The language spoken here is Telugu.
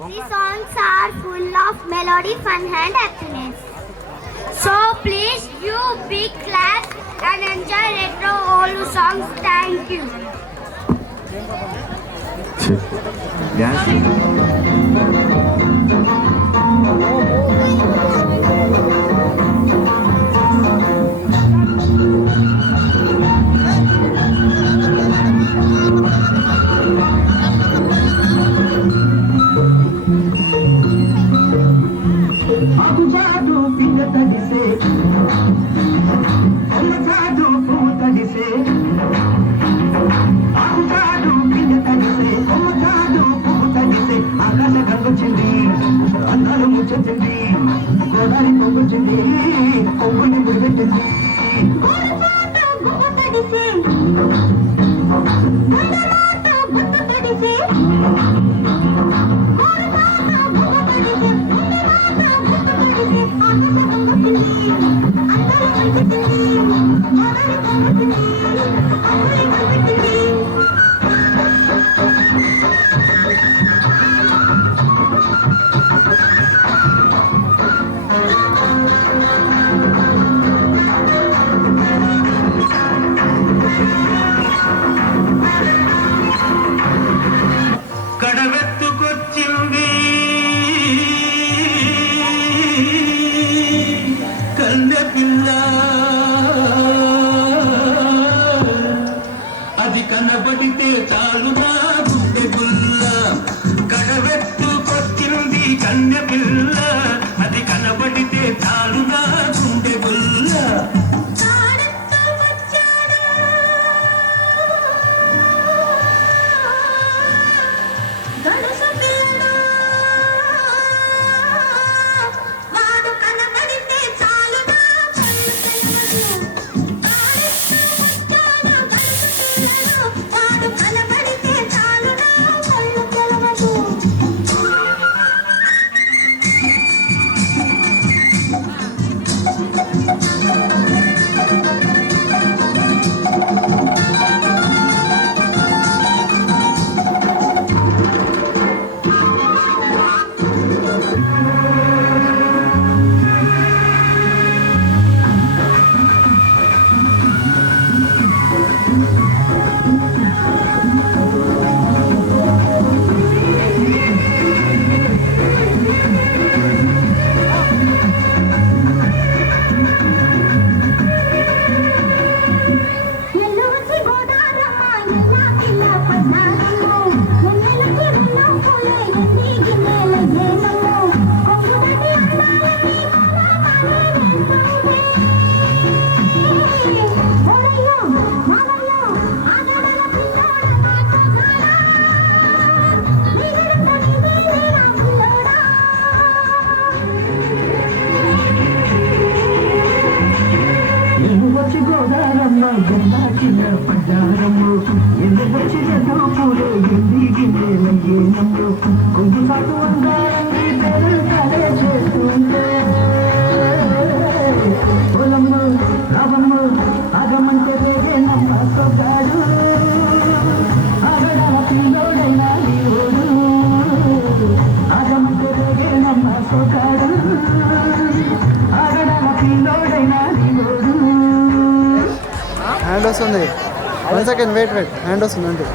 These songs are full of melody, fun and happiness. So please you big clap and enjoy retro old songs. Thank you. అందాలు ముచ్చండి గోదారి పొగుచింది పొగుని ముడిపెట్టింది అది కనబడితే చాలునా గుండె గుల్ల కడవెత్తుకొచ్చింది కన్నె పిల్ల అది కనబడితే చాలునా గుండె గుల్ల పడ్డారము ఎందుకు వచ్చిన పూలే ఇంటికి నేలయ్యేనమ్ము కొంచెం సాటు అందాలని పెరగాలే చేస్తుంటే పొలమ్మ రావమ్మ ఆగమంటే నమ్మ సొగాడు ఆగడా పిల్లోడైనా ఓడు ఆగమంటే నమ్మ సొగాడు ఆగడా పిల్లోడైనా ఓడు హ్యాండ్ వస్తుంది 1 సెకండ్ వెయిట్ హ్యాండ్ వస్తుంది అంటే